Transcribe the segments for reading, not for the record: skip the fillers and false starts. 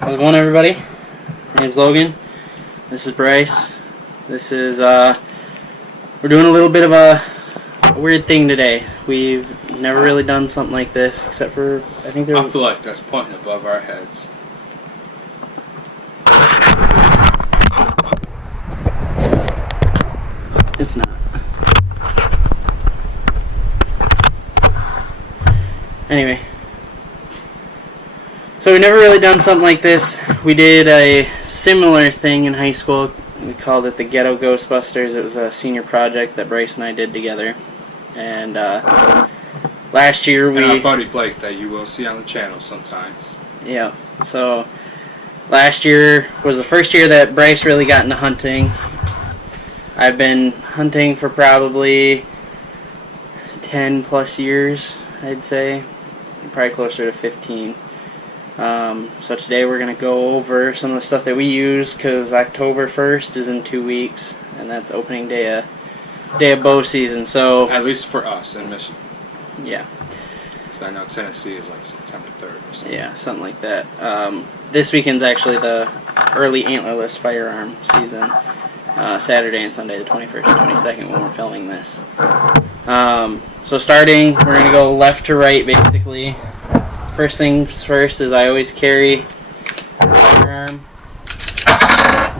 How's it going, everybody? My name's Logan. This is Bryce. This is, we're doing a little bit of a weird thing today. We've never really done something like this, except for, I think I feel like that's pointing above our heads. It's not. Anyway. So we've never really done something like this. We did a similar thing in high school. We called it the Ghetto Ghostbusters. It was a senior project that Bryce and I did together. And last year we... And our buddy Blake that you will see on the channel sometimes. Yeah. So last year was the first year that Bryce really got into hunting. I've been hunting for probably 10 plus years, I'd say. Probably closer to 15. So today we're going to go over some of the stuff that we use, because October 1st is in 2 weeks, and that's opening day of bow season. So at least for us in Michigan. Yeah. So I know Tennessee is like September 3rd or something. Yeah, something like that. This weekend's actually the early antlerless firearm season. Saturday and Sunday, the 21st and 22nd, when we're filming this. So starting, we're going to go left to right, basically. First things first is I always carry a firearm.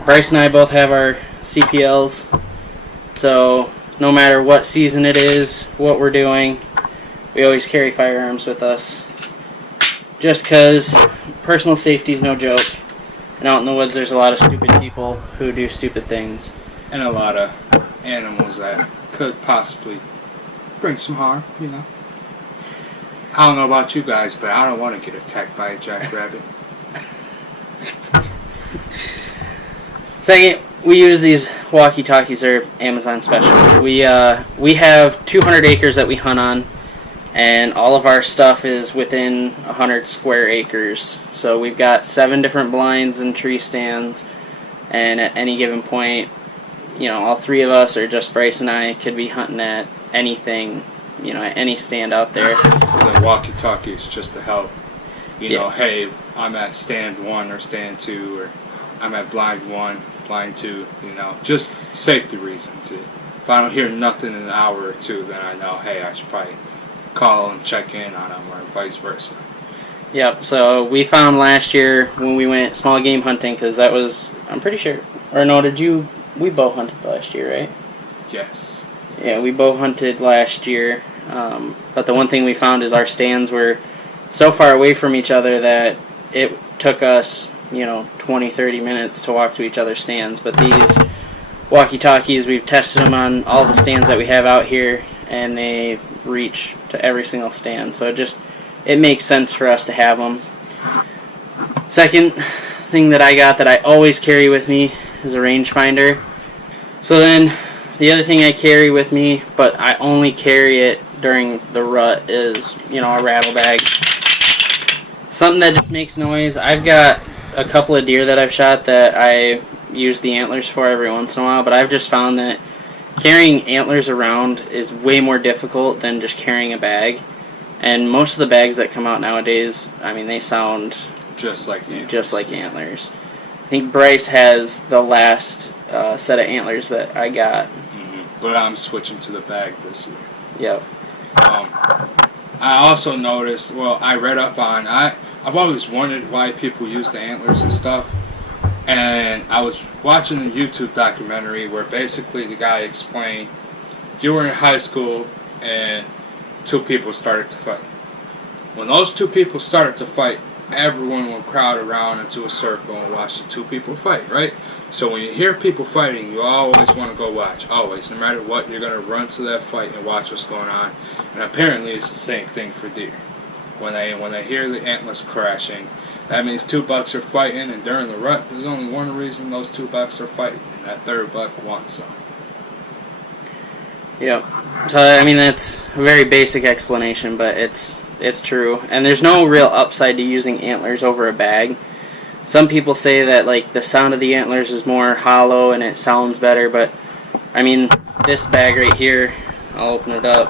Bryce and I both have our CPLs, so no matter what season it is, what we're doing, we always carry firearms with us. Just because personal safety is no joke, and out in the woods there's a lot of stupid people who do stupid things. And a lot of animals that could possibly bring some harm, you know. I don't know about you guys, but I don't want to get attacked by a jackrabbit. Second, we use these walkie-talkies. They're Amazon special. We have 200 acres that we hunt on, and all of our stuff is within 100 square acres. So we've got 7 different blinds and tree stands, and at any given point, you know, all 3 of us, or just Bryce and I, could be hunting at anything, you know, at any stand out there. The walkie-talkie is just to help, you know, hey, I'm at stand 1 or stand 2, or I'm at blind 1, blind 2, you know, just safety reasons. If I don't hear nothing in an hour or 2, then I know, hey, I should probably call and check in on them, or vice versa. Yep, so we found last year when we went small game hunting, because that was, I'm pretty sure, or no, we bow hunted last year, right? Yes. Yeah, we bow hunted last year, but the one thing we found is our stands were so far away from each other that it took us, you know, 20-30 minutes to walk to each other's stands. But these walkie-talkies, we've tested them on all the stands that we have out here, and they reach to every single stand. So it makes sense for us to have them. Second thing that I got that I always carry with me is a rangefinder. So then the other thing I carry with me, but I only carry it during the rut, is, you know, a rattle bag. Something that just makes noise. I've got a couple of deer that I've shot that I use the antlers for every once in a while, but I've just found that carrying antlers around is way more difficult than just carrying a bag. And most of the bags that come out nowadays, I mean, they sound just like antlers. Just like antlers. I think Bryce has the last set of antlers that I got. But I'm switching to the bag this year. Yep. I also noticed, well, I read up on, I've always wondered why people use the antlers and stuff. And I was watching a YouTube documentary where basically the guy explained, you were in high school and 2 people started to fight. When those 2 people started to fight, everyone will crowd around into a circle and watch the 2 people fight, right? So when you hear people fighting, you always want to go watch. Always. No matter what, you're going to run to that fight and watch what's going on. And apparently it's the same thing for deer. When they hear the antlers crashing, that means 2 bucks are fighting, and during the rut, there's only one reason those 2 bucks are fighting, and that 3rd buck wants some. Yep. So, I mean, that's a very basic explanation, but it's true. And there's no real upside to using antlers over a bag. Some people say that, like, the sound of the antlers is more hollow and it sounds better, but, I mean, this bag right here, I'll open it up.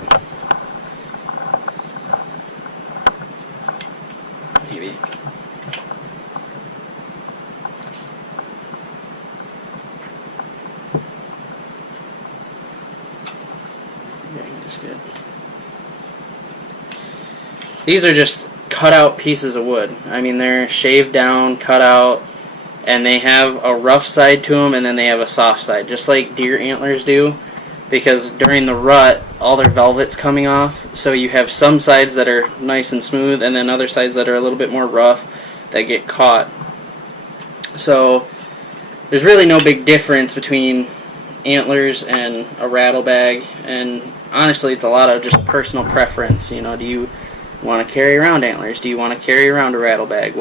Maybe. these are just cut out pieces of wood. I mean, they're shaved down, cut out, and they have a rough side to them, and then they have a soft side, just like deer antlers do, because during the rut, all their velvet's coming off, so you have some sides that are nice and smooth, and then other sides that are a little bit more rough that get caught. So there's really no big difference between antlers and a rattle bag, and honestly, it's a lot of just personal preference. You know, do you want to carry around antlers? Do you want to carry around a rattle bag?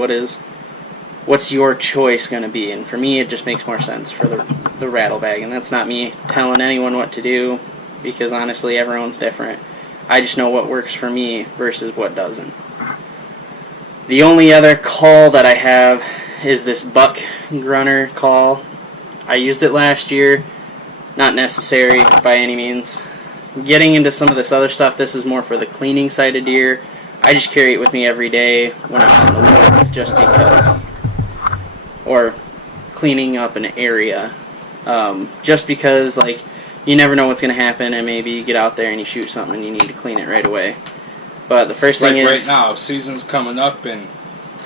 What's your choice going to be? And for me, it just makes more sense for the rattle bag, and that's not me telling anyone what to do, because honestly, everyone's different. I just know what works for me versus what doesn't. The only other call that I have is this buck grunner call. I used it last year. Not necessary by any means. Getting into some of this other stuff, this is more for the cleaning side of deer. I just carry it with me every day when I'm out in the woods, just because. Or cleaning up an area. Just because, like, you never know what's going to happen, and maybe you get out there and you shoot something and you need to clean it right away. But the first thing is... right now, season's coming up, and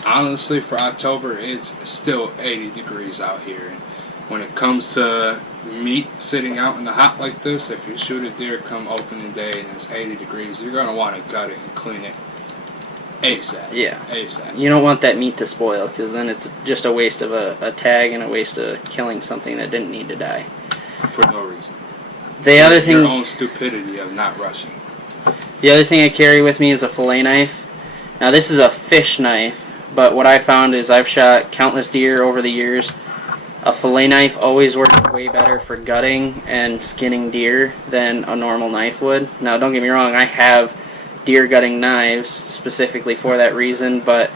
honestly, for October, it's still 80 degrees out here. And when it comes to meat sitting out in the hot like this, if you shoot a deer come opening day and it's 80 degrees, you're going to want to gut it and clean it ASAP. Yeah. ASAP. You don't want that meat to spoil, because then it's just a waste of a tag and a waste of killing something that didn't need to die. For no reason. The other thing... your own stupidity of not rushing. The other thing I carry with me is a fillet knife. Now, this is a fish knife, but what I found is I've shot countless deer over the years. A fillet knife always works way better for gutting and skinning deer than a normal knife would. Now, don't get me wrong, I have deer gutting knives specifically for that reason, but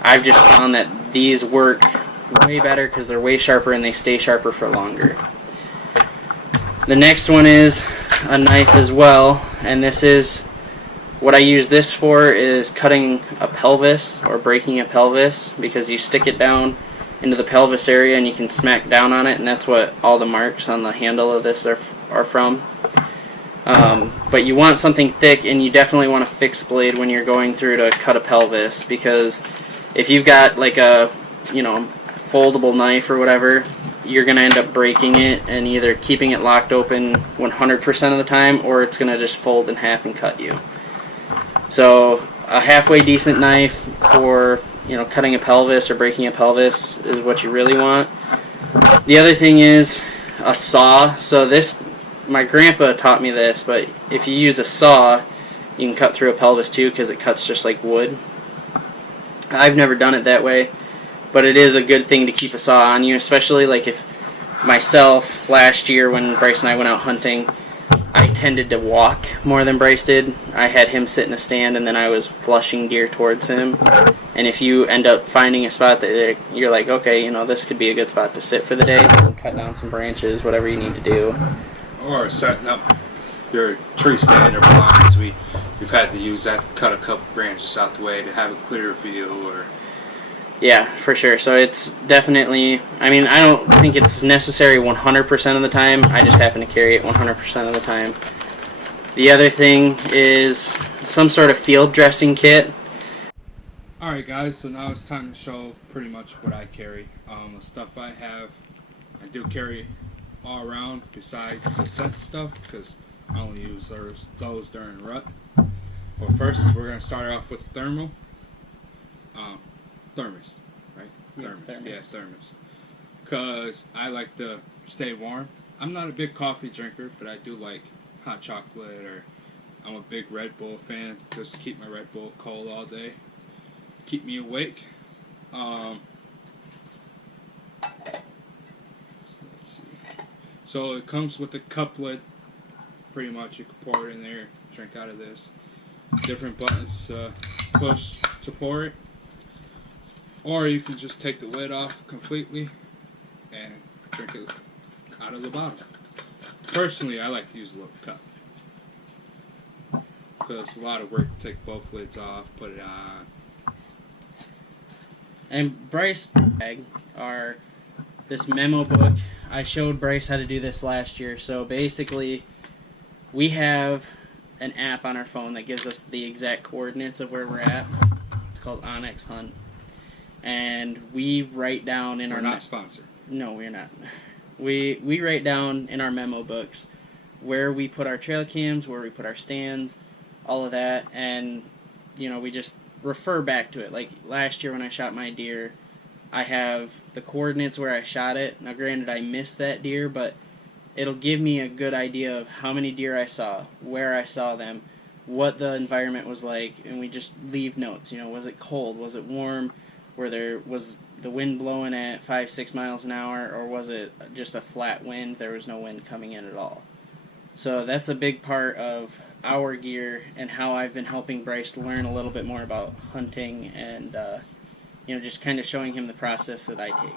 I've just found that these work way better because they're way sharper and they stay sharper for longer. The next one is a knife as well, and this is what I use this for is cutting a pelvis or breaking a pelvis, because you stick it down into the pelvis area and you can smack down on it, and that's what all the marks on the handle of this are from. But you want something thick, and you definitely want a fixed blade when you're going through to cut a pelvis, because if you've got like a, foldable knife or whatever, you're going to end up breaking it and either keeping it locked open 100% of the time, or it's going to just fold in half and cut you. So a halfway decent knife for cutting a pelvis or breaking a pelvis is what you really want. The other thing is a saw. So this, my grandpa taught me this, but if you use a saw, you can cut through a pelvis too, because it cuts just like wood. I've never done it that way, but it is a good thing to keep a saw on you, especially like if myself last year when Bryce and I went out hunting, I tended to walk more than Bryce did. I had him sit in a stand, and then I was flushing deer towards him. And if you end up finding a spot that you're like, okay, this could be a good spot to sit for the day, you can cut down some branches, whatever you need to do. Or setting up your tree stand or blinds. We've had to use that to cut a couple branches out the way to have a clearer view. Or yeah, for sure. So it's definitely, I don't think it's necessary 100% of the time. I just happen to carry it 100% of the time. The other thing is some sort of field dressing kit. Alright guys, so now it's time to show pretty much what I carry. The stuff I have, I do carry all around besides the scent stuff, because I only use those during rut. But first, we're going to start off with thermal. Thermos, right? Thermos. Because I like to stay warm. I'm not a big coffee drinker, but I do like hot chocolate, or I'm a big Red Bull fan, just to keep my Red Bull cold all day. Keep me awake. Let's see. So it comes with a cuplet. Pretty much you can pour it in there, drink out of this. Different buttons to push to pour it. Or you can just take the lid off completely and drink it out of the bottle. Personally, I like to use a little cup, because it's a lot of work to take both lids off, put it on. And Bryce bag are this memo book. I showed Bryce how to do this last year. So basically, we have an app on our phone that gives us the exact coordinates of where we're at. It's called Onyx Hunt, and we write down in We're our not sponsored. No, we're not. We write down in our memo books where we put our trail cams, where we put our stands, all of that, and we just refer back to it. Like last year when I shot my deer, I have the coordinates where I shot it. Now, granted, I missed that deer, but it'll give me a good idea of how many deer I saw, where I saw them, what the environment was like, and we just leave notes. Was it cold? Was it warm? Was the wind blowing at 5-6 miles an hour, or was it just a flat wind? There was no wind coming in at all. So that's a big part of our gear and how I've been helping Bryce learn a little bit more about hunting and just kind of showing him the process that I take.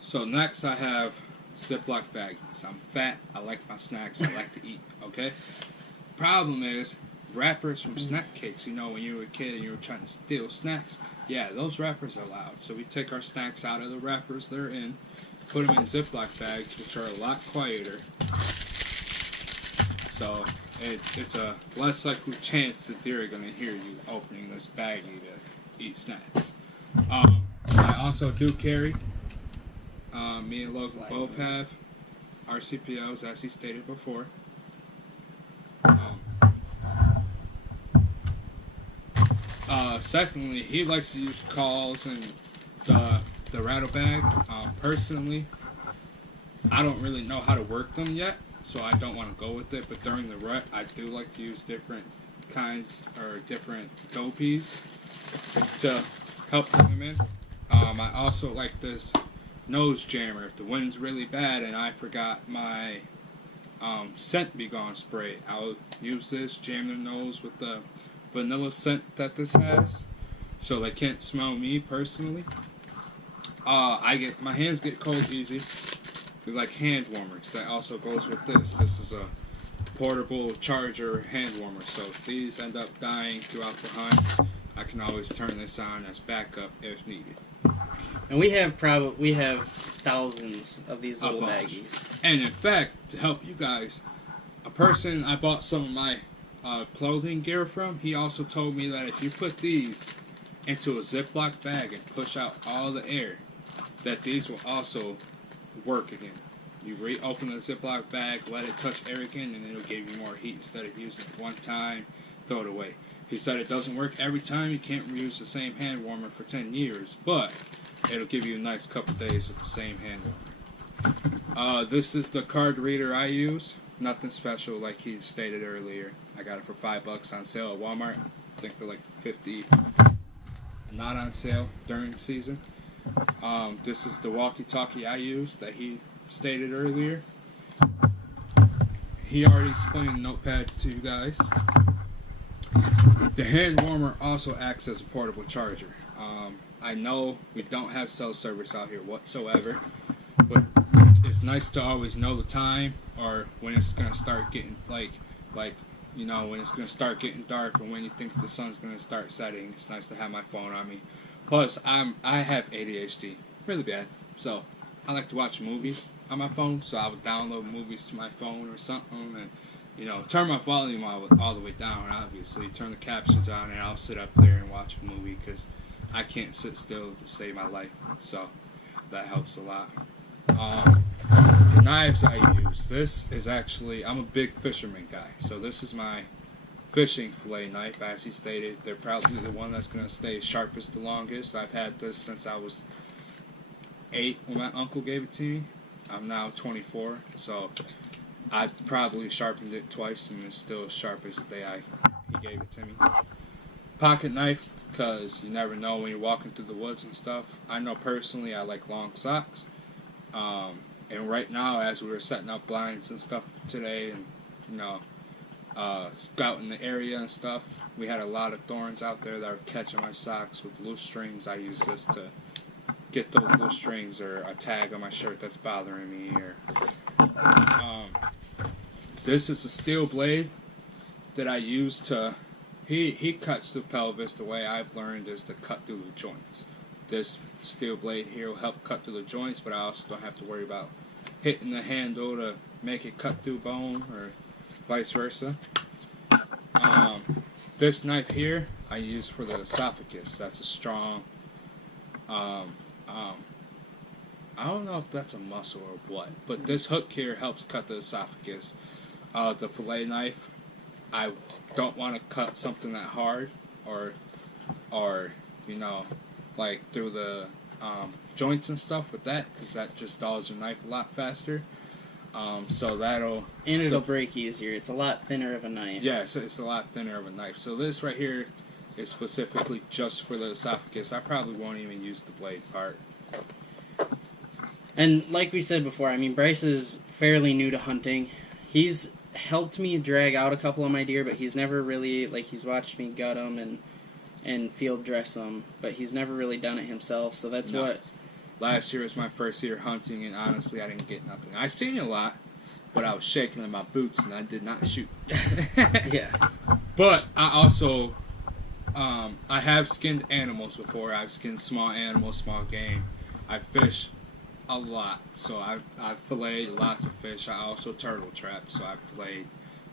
So next I have Ziploc baggies. I'm fat. I like my snacks. I like to eat. Okay. Problem is wrappers from snack cakes. When you were a kid and you were trying to steal snacks. Yeah, those wrappers are loud. So we take our snacks out of the wrappers they're in, put them in Ziploc bags, which are a lot quieter. So it's a less likely chance that deer are going to hear you opening this baggie to eat snacks. I also do carry, me and Logan both have our CPOs, as he stated before. Secondly, he likes to use calls and the rattle bag. Personally, I don't really know how to work them yet, so I don't want to go with it. But during the rut, I do like to use different kinds or different dopies to help them in. I also like this nose jammer. If the wind's really bad and I forgot my scent be gone spray, I'll use this, jam their nose with the vanilla scent that this has, so they can't smell me personally. My hands get cold easy. They're like hand warmers. That also goes with this. This is a portable charger hand warmer. So if these end up dying throughout the hunt, I can always turn this on as backup if needed. And we have thousands of these little baggies. And in fact, to help you guys, a person I bought some of my clothing gear from, he also told me that if you put these into a Ziploc bag and push out all the air, that these will also work again. You reopen the Ziploc bag, let it touch air again, and it'll give you more heat instead of using it one time, throw it away. He said it doesn't work every time. You can't reuse the same hand warmer for 10 years, but it'll give you a nice couple days with the same hand warmer. This is the card reader I use. Nothing special like he stated earlier. I got it for $5 on sale at Walmart. I think they're like $50 not on sale during the season. This is the walkie-talkie I use that he stated earlier. He already explained the notepad to you guys. The hand warmer also acts as a portable charger. I know we don't have cell service out here whatsoever, but it's nice to always know the time or when it's gonna start getting when it's gonna start getting dark or when you think the sun's gonna start setting. It's nice to have my phone on me. Plus, I have ADHD really bad, so I like to watch movies on my phone. So I would download movies to my phone or something, and turn my volume all the way down. Obviously, turn the captions on, and I'll sit up there and watch a movie because I can't sit still to save my life. So that helps a lot. The knives I use. This is actually, I'm a big fisherman guy, so this is my fishing fillet knife. As he stated, they're probably the one that's going to stay sharpest the longest. I've had this since I was 8 when my uncle gave it to me. I'm now 24, so I probably sharpened it twice and it's still as sharp as the day he gave it to me. Pocket knife, because you never know when you're walking through the woods and stuff. I know personally I like long socks. And right now, as we were setting up blinds and stuff today and, scouting the area and stuff, we had a lot of thorns out there that were catching my socks with loose strings. I use this to get those loose strings or a tag on my shirt that's bothering me. This is a steel blade that I use to... He cuts the pelvis. The way I've learned is to cut through the joints. This steel blade here will help cut through the joints, but I also don't have to worry about hitting the handle to make it cut through bone or vice versa. This knife here I use for the esophagus. That's a strong. I don't know if that's a muscle or what, but this hook here helps cut the esophagus. The fillet knife, I don't want to cut something that hard, or like through the joints and stuff with that, because that just dulls your knife a lot faster. So that'll... And it'll break easier. It's a lot thinner of a knife. Yes, it's a lot thinner of a knife. So this right here is specifically just for the esophagus. I probably won't even use the blade part. And like we said before, I mean, Bryce is fairly new to hunting. He's helped me drag out a couple of my deer, but he's never really, like, he's watched me gut them and field dress them, but he's never really done it himself, so that's what... Last year was my first year hunting, and honestly, I didn't get nothing. I seen a lot, but I was shaking in my boots, and I did not shoot. Yeah. But I also, I have skinned animals before. I've skinned small animals, small game. I fish a lot, so I've filleted lots of fish. I also turtle trap, so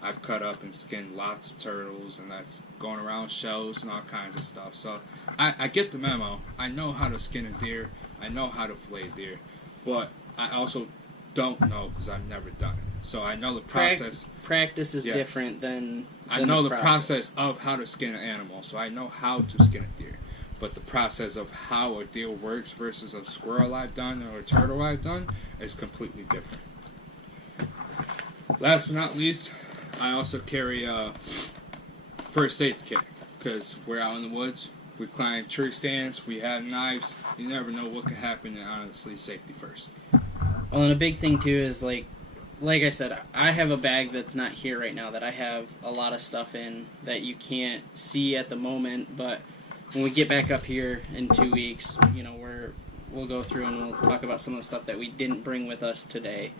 I've cut up and skinned lots of turtles, and that's going around shells and all kinds of stuff. So I get the memo. I know how to skin a deer. I know how to fillet deer, but I also don't know because I've never done it. So I know the process. Practice is different than I know the process of how to skin an animal, so I know how to skin a deer. But the process of how a deer works versus a squirrel I've done or a turtle I've done is completely different. Last but not least, I also carry a first aid kit because we're out in the woods. We climb tree stands, we have knives, you never know what could happen, and honestly, safety first. Well, and a big thing, too, is, like I said, I have a bag that's not here right now that I have a lot of stuff in that you can't see at the moment, but when we get back up here in 2 weeks, you know, we'll go through and we'll talk about some of the stuff that we didn't bring with us today.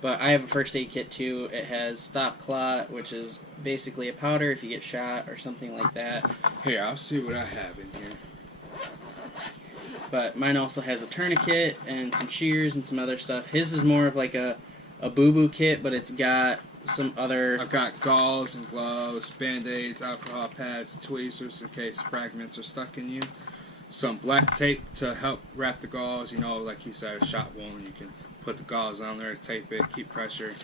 But I have a first aid kit, too. It has Stop Clot, which is basically a powder if you get shot or something like that. Here, I'll see what I have in here. But mine also has a tourniquet and some shears and some other stuff. His is more of like a boo-boo kit, but it's got some other... I've got gauze and gloves, Band-Aids, alcohol pads, tweezers in case fragments are stuck in you. Some black tape to help wrap the gauze. You know, like you said, a shot wound, you can put the gauze on there, tape it, keep pressure.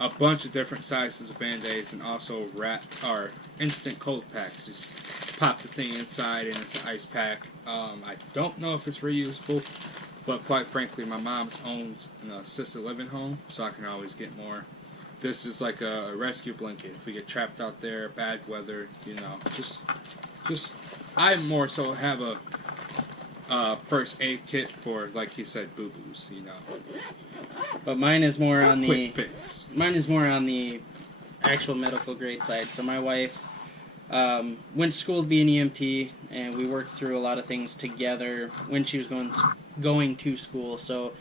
A bunch of different sizes of Band-Aids, and also instant cold packs. Just pop the thing inside and it's an ice pack. I don't know if it's reusable, but quite frankly, my mom owns an assisted living home, so I can always get more. This is like a rescue blanket. If we get trapped out there, bad weather, you know, just I more so have a first aid kit for, like you said, boo-boos, you know. But mine is more on the quick fix. Mine is more on the actual medical grade side. So my wife went to school to be an EMT, and we worked through a lot of things together when she was going to school. So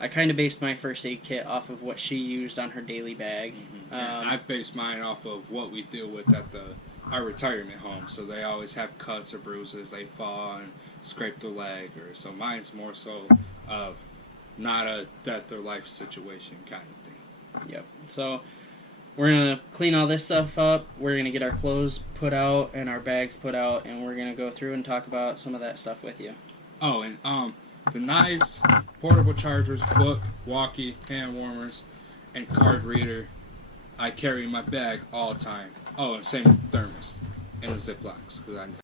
I kind of based my first aid kit off of what she used on her daily bag. Mm-hmm. I based mine off of what we deal with at our retirement home. So they always have cuts or bruises. They fall and scrape their leg, so mine's more so of not a death or life situation kind of thing. Yep. So we're gonna clean all this stuff up. We're gonna get our clothes put out and our bags put out, and we're gonna go through and talk about some of that stuff with you. Oh, and the knives, portable chargers, book, walkie, hand warmers, and card reader I carry in my bag all the time. Oh, and same with thermos and the Ziplocs, because